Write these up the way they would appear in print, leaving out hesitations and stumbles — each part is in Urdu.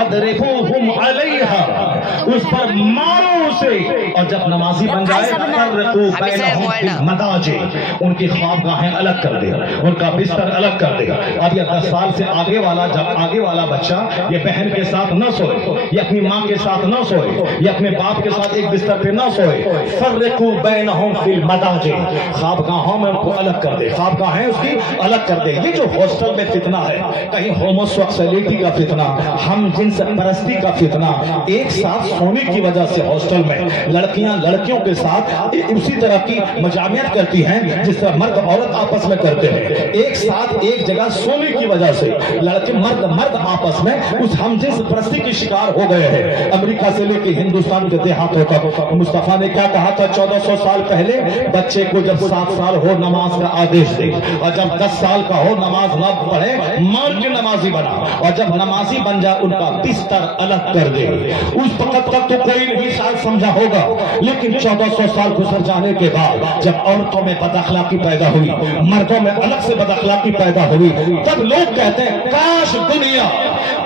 وَضْرِبُوهُمْ عَلَيْهَا، اس پر مارو اسے، اور جب نمازی بن جائے فَرِّقُوا بَيْنَهُمْ فِي الْمَضَاجِعِ، ان کی خوابگاہیں الگ کر دے، ان کا بستر الگ کر دے۔ اب یہ 10 سال سے آگے والا، جب آگے والا بچہ یہ بہن کے ساتھ نہ سوئے، یہ اپنی ماں کے ساتھ نہ سوئے، یہ اپنے باپ کے ساتھ ایک بستر پہ نہ سوئے، فَرِّقُوا بَيْنَهُمْ فِي الْمَضَاجِعِ، خوابگاہوں میں ان کو الگ کر دے، خوابگاہیں اس کی الگ کر دے۔ یہ جو ہاسٹل میں فتنہ ہے، کہیں ہوموسیکسولیٹی کا فتنہ، ہم جنس پرستی کا فتنہ، ایک ساتھ سونے کی وجہ سے ہاسٹل میں لڑکیاں لڑکیوں کے ساتھ اسی طرح کی مجامعت کرتی ہیں جس طرح مرد عورت آپس میں کرتے ہیں، ایک ساتھ ایک جگہ سونے کی وجہ سے لڑکے مرد آپس میں اس ہم جنس پرستی کی شکار ہو گئے ہیں۔ امریکہ سے لے کے ہندوستان کے دیہاتوں تک مصطفیٰ نے کیا کہا تھا 1400 سال پہلے، بچے کو جب 7 سال ہو نماز کا آدیش دے، اور جب 10 سال کا ہو نماز نہ پڑھے مار کے نمازی بنا، اور جب نمازی بن جائے ان کا بستر الگ کر دے۔ اس وقت تک تو کوئی نہیں شاید سمجھا ہوگا، لیکن 1400 سال گزر جانے کے بعد جب عورتوں میں بد اخلاقی پیدا ہوئی، مردوں میں الگ سے بد اخلاقی پیدا ہوئی، تب لوگ کہتے ہیں کاش دنیا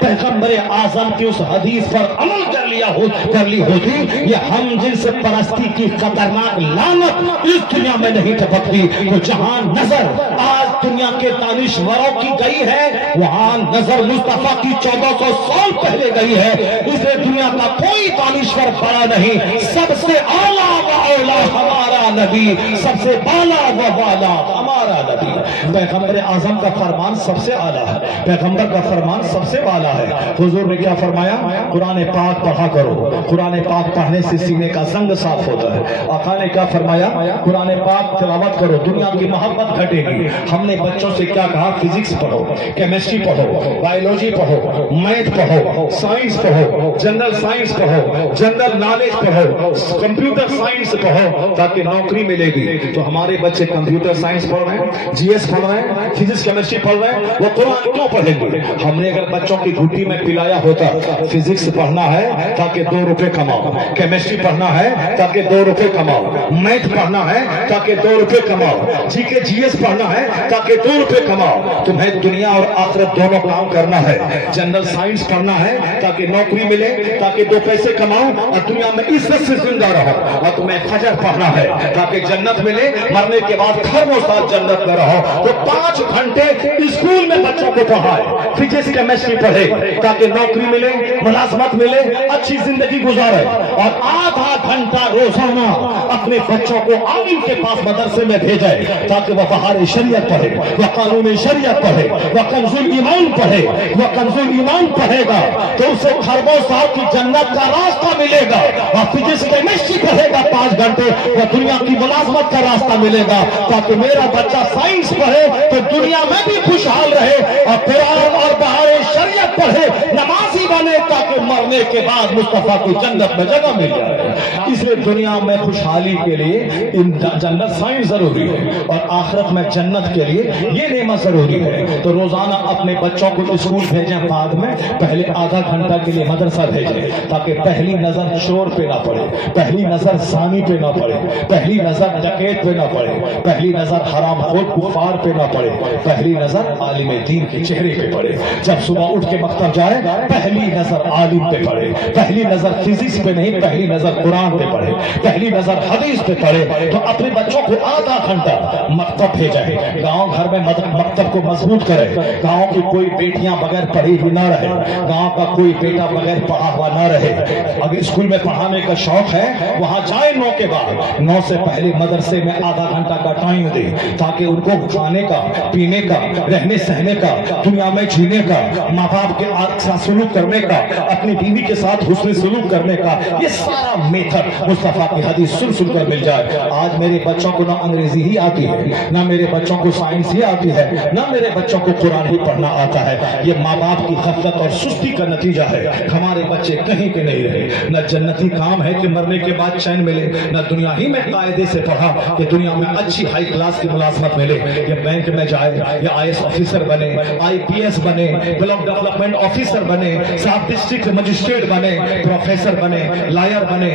پیغمبر اعظم کی اس حدیث پر عمل کر لی ہوتی، یہ ہم جنس پرستی کی خطرناک لعنت اس دنیا میں نہیں ٹپکتی۔ تو جہاں نظر آج دنیا کے دانشوروں کی گئی ہے، وہاں نظر مصطفیٰ کی 1400 سال پہلے گئی ہے۔ اسے دنیا کا کوئی دانشور بڑا نہیں، سب سے اعلیٰ و اولا ہمارا نبی، سب سے بالا و بالا ہمارا نبی۔ پیغمبر اعظم کا فرمان سب سے اعلیٰ ہے، پیغمبر کا فرمان سب سے بالا ہے۔ حضور نے کیا فرمایا؟ قرآن پاک پڑھا کرو، قرآن پاک پڑھنے سے سینے کا زنگ صاف ہوتا ہے۔ آقا نے کیا فرمایا؟ قرآن پاک تلاوت کرو، دنیا کی محبت گھٹے گی۔ ہم نے بچوں سے کیا کہا؟ فزکس پڑھو، کیمسٹری پڑھو، بایولوجی پڑھو، میتھ پڑھو، سائنس پڑھو، جنرل سائنس پڑھو، جنرل نالج پڑھو، کمپیوٹر سائنس پڑھو تاکہ نوکری ملے گی۔ تو ہمارے بچے کمپیوٹر سائنس پڑھ رہے ہیں، جی ایس پڑھ رہے ہیں، فزکس کیمسٹری پڑھ رہے ہیں، وہ قرآن کیوں پڑھیں گے؟ ہم نے اگر بچوں کی گھٹی میں پلایا ہوتا فزکس پڑھنا ہے تاکہ 2 روپے کماؤ، کیمسٹری پڑھنا ہے تاکہ 2 روپے کماؤ، میتھ پڑھنا ہے تاکہ 2 روپے کماؤ، جی کے جی ایس پڑھنا ہے تاکہ 2 روپے کماؤ۔ تمہیں دنیا اور آخرت دونوں کام کرنا ہے۔ جنرل سائنس پڑھنا ہے تاکہ نوکری ملے، تاکہ 2 پیسے کماؤ اور دنیا میں عزت سے زندہ رہو، اور تمہیں فجر پڑھنا ہے تاکہ جنت ملے، مرنے کے بعد خربوں سال جنت میں رہو۔ تو 5 گھنٹے اسکول میں بچوں کو پڑھائے، فزکس کیمسٹری پڑھے تاکہ نوکری ملے، ملازمت ملے، اچھی زندگی گزارے، اور آدھا گھنٹہ روزانہ اپنے بچوں کو عالم کے پاس مدرسے میں بھیجے تاکہ وہ بہار شریعت پڑھے، وہ قانون شریعت پڑھے، وہ کنز ایمان پڑھے۔ وہ کنز ایمان پڑھے گا تو اسے خربوں سال کی جنت کا راستہ ملے گا، اور فزکس کیمسٹری پڑھے گا 5 گھنٹے، وہ دنیا کی ملازمت کا راستہ ملے گا۔ تاکہ میرا بچہ سائنس پڑھے تو دنیا میں بھی خوشحال رہے، اور قرآن اور بہار شریعت پڑھے، نمازی بنے، تاکہ مرنے کے بعد مصطفیٰ کی جنت میں جگہ مل جائے۔ اس لیے دنیا میں خوشحالی کے لیے جنت سائنس ضروری ہے، اور آخرت میں جنت کے لیے یہ نعمت ضروری ہے۔ تو روزانہ اپنے بچوں کو اسکول بھیجیں، بعد میں پہلے آدھا گھنٹہ کے لیے مدرسہ بھیجیں، تاکہ پہلی نظر چور پہ نہ پڑے، پہلی نظر زانی پہ نہ پڑے، پہلی نظر ڈکیت پہ نہ پڑے، پہلی نظر حرام خور کفار پہ نہ پڑے، پہلی نظر عالم دین کے چہرے پہ پڑے۔ جب صبح اٹھ کے مکتب جائے پہلی نظر عالم پہ پڑے، پہلی نظر فزکس پہ نہیں، پہلی نظر قرآن پہ پڑے، پہلی نظر حدیث پہ پڑے۔ تو اپنے بچوں کو آدھا گھنٹہ مکتب بھیجے، گاؤں گھر میں مکتب کو مضبوط کرے، گاؤں کی کوئی بیٹیاں بغیر پڑھی ہوئی نہ رہے، گاؤں کا کوئی بیٹا بغیر پڑھا ہوا نہ رہے۔ اگر اسکول میں پڑھانے کا شوق ہے وہاں جائے 9 کے بعد، 9 سے پہلے مدرسے میں آدھا گھنٹہ کا ٹائم دے، تاکہ ان کو کھانے کا، پینے کا، رہنے سہنے کا، دنیا میں جینے کا، ماں باپ کے ساتھ سلوک کرنے کا، اپنی بیوی کے ساتھ حسن سلوک کرنے کا، یہ سارا میتھڈ مصطفیٰ کی حدیث سن کر مل جائے۔ آج میرے بچوں کو نہ انگریزی ہی آتی ہے، نہ میرے بچوں کو سائنس ہی آتی ہے، نہ میرے بچوں کو قرآن ہی پڑھنا آتا ہے۔ یہ ماں باپ کی غفلت اور سستی کا نتیجہ ہے۔ ہمارے بچے کہیں کے نہیں رہے، نہ جنتی کام ہے کہ مرنے کے بعد چین ملے، نہ دنیا ہی میں قاعدے سے پڑھا کہ دنیا میں اچھی ہائی کلاس کی ملازمت ملے، یا بینک میں جائے، یا IAS آفیسر بنے، IPS بنے، بلاک ڈیولپمنٹ آفیسر بنے، سب ڈسٹرکٹ مجسٹریٹ بنے، پروفیسر بنے، لائر بنے،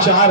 4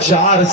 4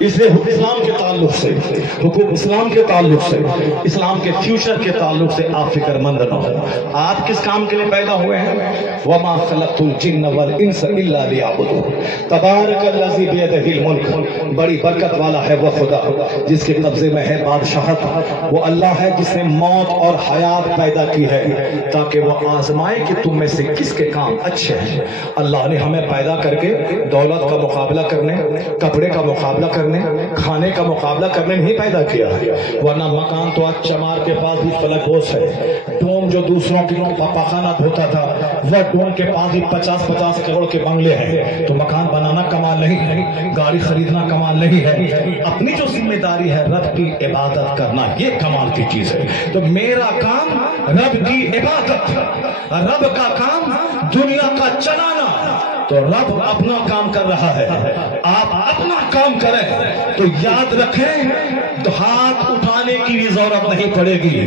اس لیے اسلام کے تعلق سے، حقوق اسلام کے تعلق سے، اسلام کے فیوچر کے تعلق سے آپ فکر مند نہ ہو۔ آپ کس کام کے لیے پیدا ہوئے ہیں؟ وَمَا خَلَقْتُ الْجِنَّ وَالْإِنسَ إِلَّا لِيَعْبُدُونِ۔ تبارک الذی بیدہ الملک، بڑی برکت والا ہے وہ خدا جس کے قبضے میں ہے بادشاہت۔ وہ اللہ ہے جس نے موت اور حیات پیدا کی ہے تاکہ وہ آزمائے کہ تم میں سے کس کے کام اچھے ہیں۔ اللہ نے ہمیں پیدا کر کے دولت کا مقابلہ کرنے، کپڑے کا مقابلہ کرنے، کھانے کا مقابلہ کرنے نہیں پیدا کیا ہے، ورنہ مکان تو آج چمار کے پاس بھی فلک بوس ہے۔ ڈوم جو دوسروں کی پاخانہ دھوتا تھا وہ ڈوم کے پاس بھی 50-50 کروڑ کے بنگلے ہیں۔ تو مکان بنانا کمال نہیں ہے، گاڑی خریدنا کمال نہیں ہے، اپنی جو ذمہ داری ہے رب کی عبادت کرنا یہ کمال کی چیز ہے۔ تو میرا کام رب کی عبادت، رب کا کام دنیا کا چلانا۔ تو رب اپنا کام کر رہا ہے، آپ اپنا کام کریں تو یاد رکھیں تو ہاتھ اٹھانے کی بھی ضرورت نہیں پڑے گی،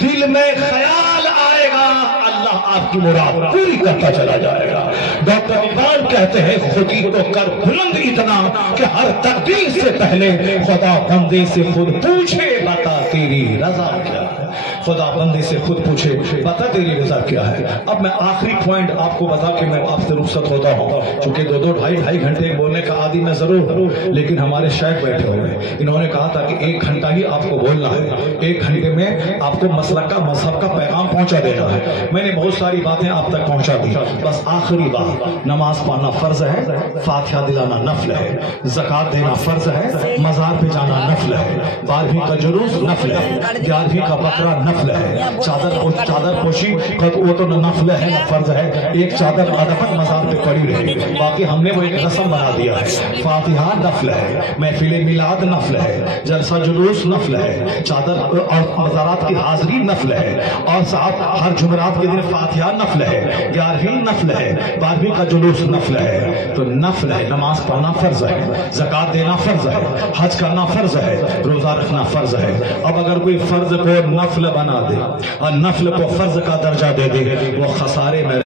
دل میں خیال آئے گا اللہ آپ کی مراد پوری کرتا چلا جائے گا۔ ڈاکٹر اقبال کہتے ہیں خودی کو کر بلند اتنا کہ ہر تقدیر سے پہلے خدا بندے سے خود پوچھے بتا تیری رضا کیا ہے۔ خدا بندے سے خود پوچھے بتا تیری رضا کیا ہے۔ اب میں آخری پوائنٹ آپ کو بتا کے میں آپ سے رخصت ہوتا ہوں، چونکہ 2-2 ڈھائی گھنٹے بولنے کا عادی میں ضرور ہوں، لیکن ہمارے شیخ بیٹھے ہوئے انہوں نے کہا تھا کہ 1 گھنٹہ ہی آپ کو بولنا ہے، 1 گھنٹے میں آپ کو مسلک کا مذہب کا پیغام پہنچا دینا ہے۔ میں نے بہت ساری باتیں آپ تک پہنچا دی، بس آخری بات، نماز پڑھنا فرض ہے، فاتحہ دلانا نفل ہے، زکوٰۃ دینا فرض ہے، مزار پہ جانا نفل ہے، 12ویں کا جلوس نفل ہے، 11ویں کا بکرا نفل ہے، چادر پوشی وہ تو نفل ہے نہ فرض ہے، ایک چادر ادفت مزار پہ پڑی رہی، باقی ہم نے وہ ایک رسم بنا دیا ہے۔ فاتحہ نفل ہے، محفل میلاد نفل ہے، جلسہ جلوس نفل ہے، چادر اور مزارات کی حاضری نفل ہے، اور ساتھ ہر جمعرات کے دن فاتحہ نفل ہے، 11ویں نفل ہے، 12ویں کا جلوس نفل ہے۔ تو نفل ہے، نماز پڑھنا فرض ہے، زکوٰۃ دینا فرض ہے، حج کرنا فرض ہے، روزہ رکھنا فرض ہے۔ اب اگر کوئی فرض کو نفل بنا دے اور نفل کو فرض کا درجہ دے دے وہ خسارے میں